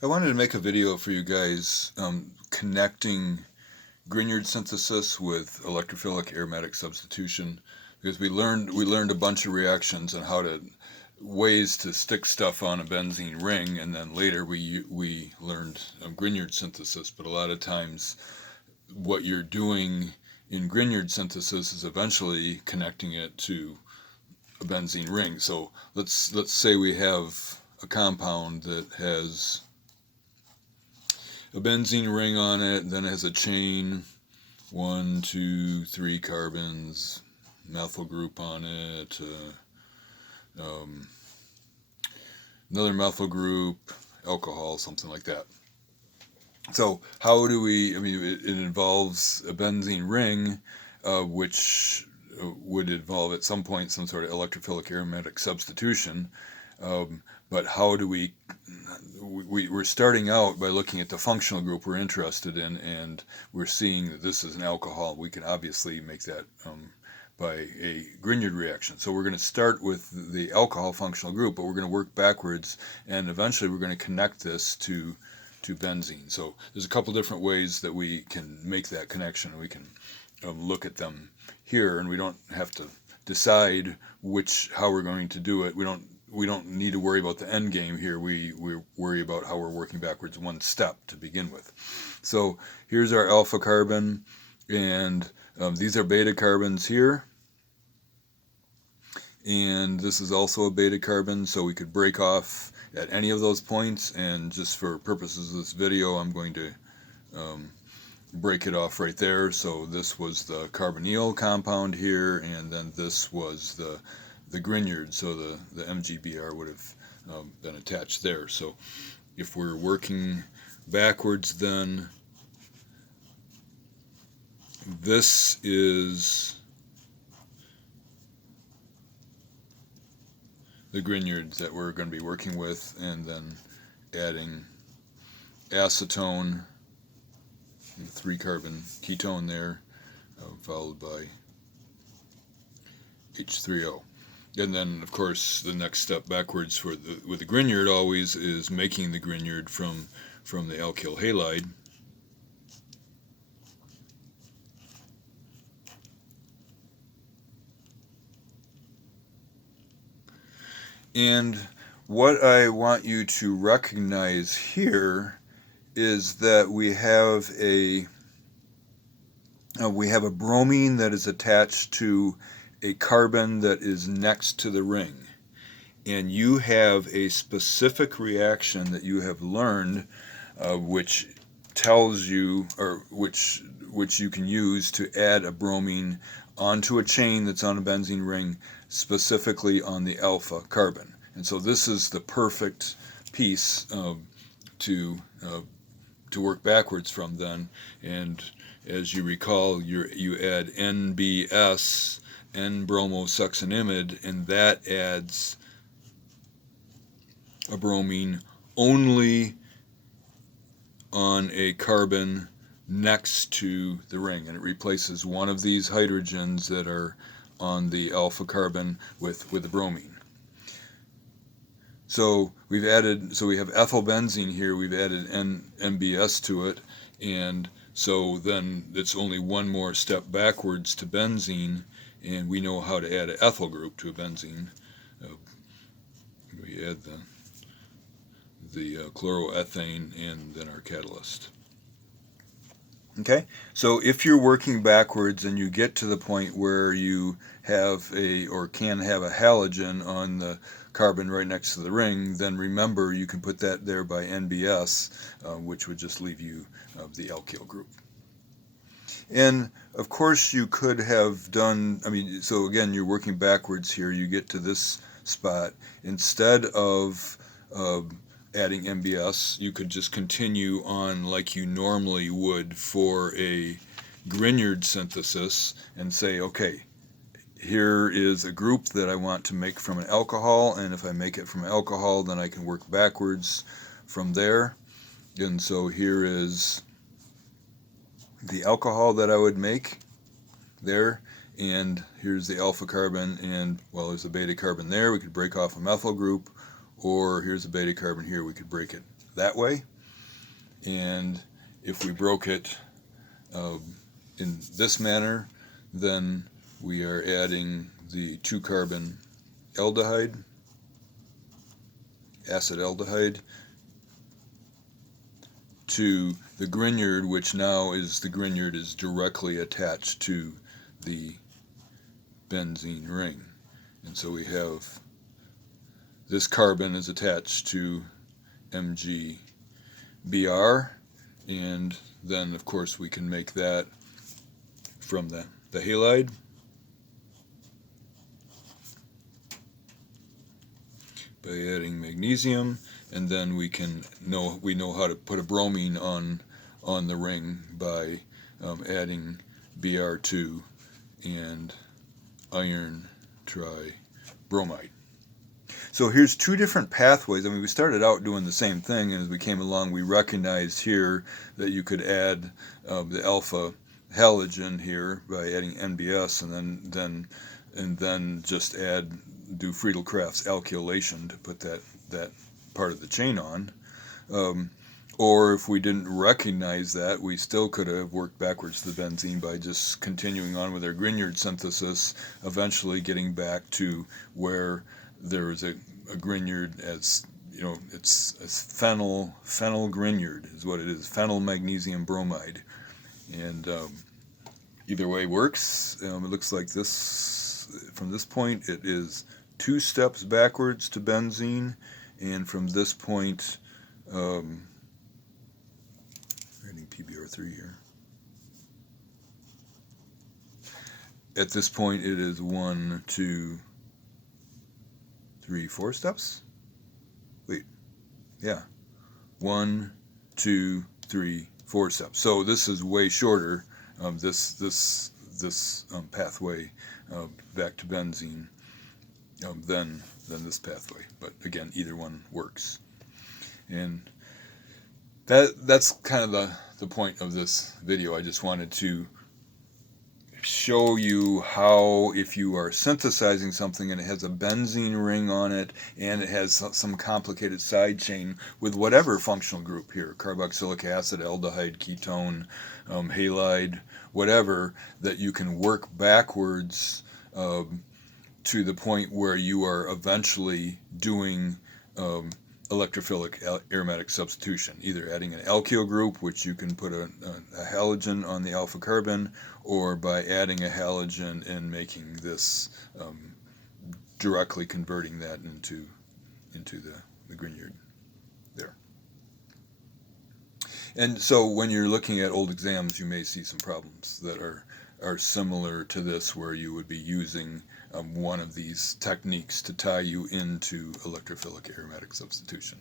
I wanted to make a video for you guys connecting Grignard synthesis with electrophilic aromatic substitution, because we learned a bunch of reactions on how to ways to stick stuff on a benzene ring, and then later we learned Grignard synthesis. But a lot of times, what you're doing in Grignard synthesis is eventually connecting it to a benzene ring. So let's say we have a compound that has a benzene ring on it, then it has a chain, 1, 2, 3 carbons, methyl group on it, another methyl group, alcohol, something like that. So how do we, it involves a benzene ring, which would involve at some point some sort of electrophilic aromatic substitution. But how do we're starting out by looking at the functional group we're interested in, and we're seeing that this is an alcohol. We can obviously make that by a Grignard reaction. So we're going to start with the alcohol functional group, but we're going to work backwards, and eventually we're going to connect this to benzene. So there's a couple different ways that we can make that connection. We can look at them here, and we don't have to decide how we're going to do it. We don't need to worry about the end game here. We worry about how we're working backwards one step to begin with. So here's our alpha carbon, and these are beta carbons here. And this is also a beta carbon, so we could break off at any of those points, and just for purposes of this video, I'm going to break it off right there. So this was the carbonyl compound here, and then this was the Grignard, so the MGBr would have been attached there. So if we're working backwards, then this is the Grignards that we're going to be working with, and then adding acetone, 3-carbon ketone there, followed by H3O. And then, of course, the next step backwards with the Grignard always is making the Grignard from the alkyl halide. And what I want you to recognize here is that we have a bromine that is attached to a carbon that is next to the ring, and you have a specific reaction that you have learned, which tells you, or which you can use to add a bromine onto a chain that's on a benzene ring, specifically on the alpha carbon. And so this is the perfect piece to work backwards from then. And as you recall, you add NBS, N-bromosuccinimide, and that adds a bromine only on a carbon next to the ring, and it replaces one of these hydrogens that are on the alpha carbon with the bromine. So we have ethylbenzene here, we've added NBS to it, and so then it's only one more step backwards to benzene, and we know how to add an ethyl group to a benzene. We add the chloroethane and then our catalyst. Okay, so if you're working backwards and you get to the point where you have can have a halogen on the carbon right next to the ring, then remember you can put that there by NBS, which would just leave you the alkyl group. And of course you could have done, so again, you're working backwards here, you get to this spot. Instead of adding MBS, you could just continue on like you normally would for a Grignard synthesis and say, okay, here is a group that I want to make from an alcohol, and if I make it from alcohol, then I can work backwards from there. And so here is the alcohol that I would make there, and here's the alpha carbon, and well, there's a beta carbon there, we could break off a methyl group, or here's a beta carbon here, we could break it that way. And if we broke it in this manner, then we are adding the 2-carbon aldehyde, acetaldehyde, to the Grignard, which now is the Grignard is directly attached to the benzene ring. And so we have this carbon is attached to MgBr, and then of course we can make that from the halide. By adding magnesium, and then we know how to put a bromine on the ring by adding Br2 and iron tribromide. So here's two different pathways. I mean, we started out doing the same thing, and as we came along, we recognized here that you could add the alpha halogen here by adding NBS, and then just do Friedel-Crafts alkylation to put that part of the chain on. Or if we didn't recognize that, we still could have worked backwards to the benzene by just continuing on with our Grignard synthesis, eventually getting back to where there is a Grignard as, you know, it's phenyl Grignard is what it is, phenyl magnesium bromide. And either way works. It looks like this. From this point, it is 2 steps backwards to benzene, and from this point, writing PBr3 here. At this point, it is 1, 2, 3, 4 steps. Wait, yeah, 1, 2, 3, 4 steps. So this is way shorter. This pathway back to benzene than this pathway. But again, either one works. And that's kind of the point of this video. I just wanted to show you how, if you are synthesizing something and it has a benzene ring on it and it has some complicated side chain with whatever functional group here, carboxylic acid, aldehyde, ketone, halide, whatever, that you can work backwards to the point where you are eventually doing electrophilic aromatic substitution, either adding an alkyl group, which you can put a halogen on the alpha carbon, or by adding a halogen and making this, directly converting that into the Grignard there. And so when you're looking at old exams, you may see some problems that are similar to this, where you would be using one of these techniques to tie you into electrophilic aromatic substitution.